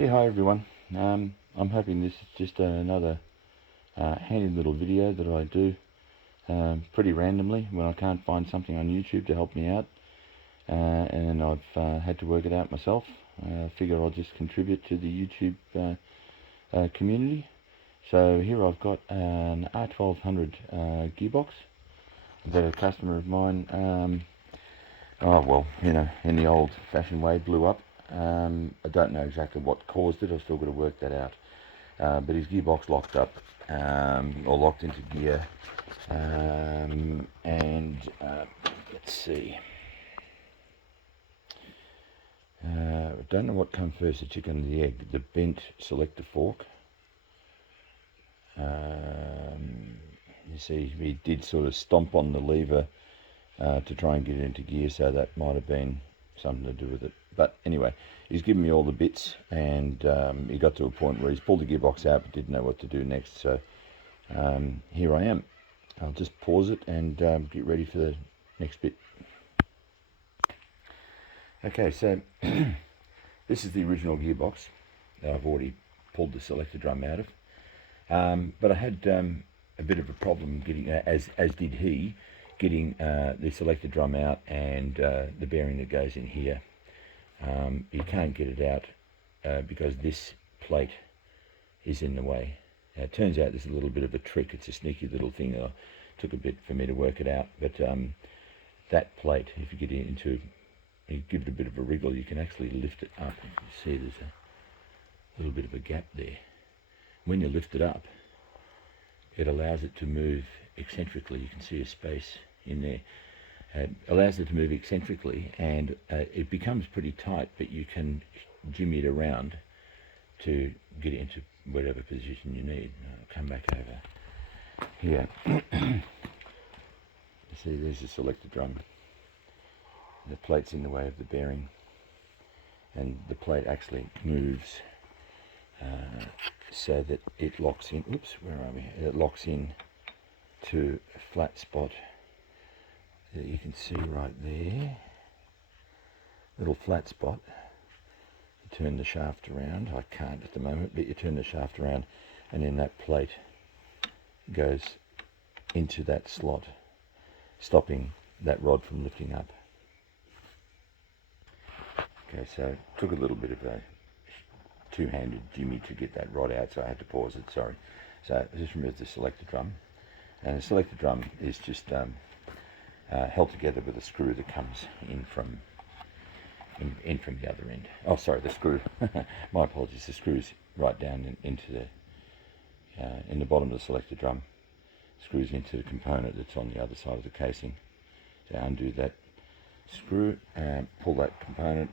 Yeah, hi everyone. I'm hoping this is just another handy little video that I do pretty randomly when I can't find something on YouTube to help me out, and I've had to work it out myself. I figure I'll just contribute to the YouTube community. So here I've got an R1200 gearbox that a customer of mine, in the old-fashioned way, blew up. I don't know exactly what caused it. I've still got to work that out. But his gearbox locked up, or locked into gear. Let's see. I don't know what came first, the chicken or the egg. The bent selector fork. You see, he did sort of stomp on the lever to try and get it into gear, so that might have been something to do with it. But anyway, he's given me all the bits, and he got to a point where he's pulled the gearbox out but didn't know what to do next. So here I am. I'll just pause it and get ready for the next bit. Okay, so this is the original gearbox that I've already pulled the selector drum out of. But I had a bit of a problem getting, as did he, getting the selector drum out and the bearing that goes in here. You can't get it out because this plate is in the way. It turns out there's a little bit of a trick. It's a sneaky little thing. It took a bit for me to work it out, but that plate, if you get it into, you give it a bit of a wriggle, you can actually lift it up. You can see there's a little bit of a gap there. When you lift it up, it allows it to move eccentrically. You can see a space in there. It allows it to move eccentrically, and it becomes pretty tight, but you can jimmy it around to get it into whatever position you need. I'll come back over here. You see, there's the selector drum. The plate's in the way of the bearing, and the plate actually moves so that it locks in. Oops, where are we? It locks in to a flat spot that you can see right there. Little flat spot. You turn the shaft around. I can't at the moment, but you turn the shaft around, and then that plate goes into that slot, stopping that rod from lifting up. Okay, so it took a little bit of a two-handed jimmy to get that rod out, so I had to pause it, sorry. So I just removed the selector drum, and the selector drum is just held together with a screw that comes in from the other end. Oh, sorry, the screw. My apologies. The screw's right down into the in the bottom of the selector drum. Screws into the component that's on the other side of the casing. So undo that screw and pull that component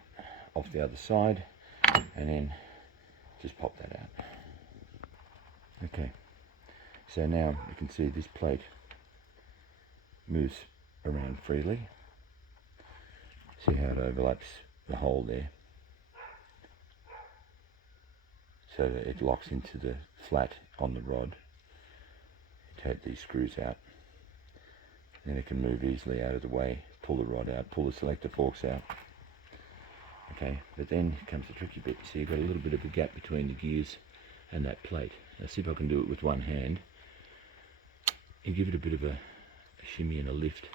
off the other side, and then just pop that out. Okay, so now you can see this plate moves around freely. See how it overlaps the hole there, so that it locks into the flat on the rod. You take these screws out, then it can move easily out of the way. Pull the rod out, pull the selector forks out. Okay, but then comes the tricky bit. See, you've got a little bit of a gap between the gears and that plate. Let's see if I can do it with one hand. You give it a bit of a shimmy and a lift.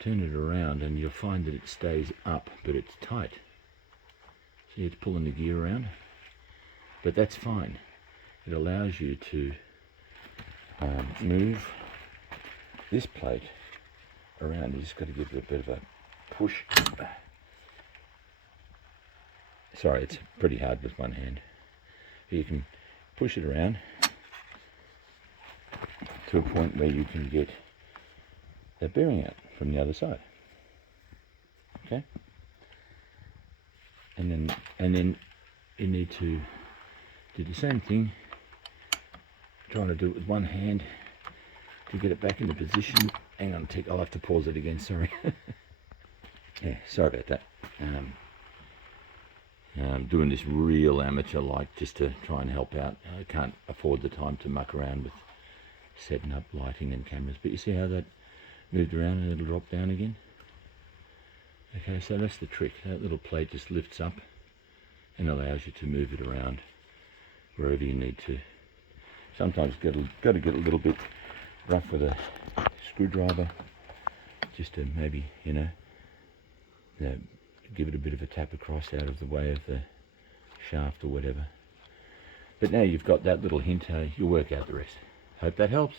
Turn it around and you'll find that it stays up, but it's tight. See, it's pulling the gear around, but that's fine. It allows you to move this plate around. You just got to give it a bit of a push. Sorry, it's pretty hard with one hand. You can push it around to a point where you can get that bearing out from the other side. Okay, and then you need to do the same thing. Trying to do it with one hand to get it back into position. Hang on, I'll have to pause it again. Sorry. Yeah, sorry about that. I'm doing this real amateur-like just to try and help out. I can't afford the time to muck around with setting up lighting and cameras. But you see how that moved around and it'll drop down again? Okay, so that's the trick. That little plate just lifts up and allows you to move it around wherever you need to. Sometimes got to get a little bit rough with a screwdriver, just to maybe, give it a bit of a tap across out of the way of the shaft or whatever. But now you've got that little hint, you'll work out the rest. Hope that helps.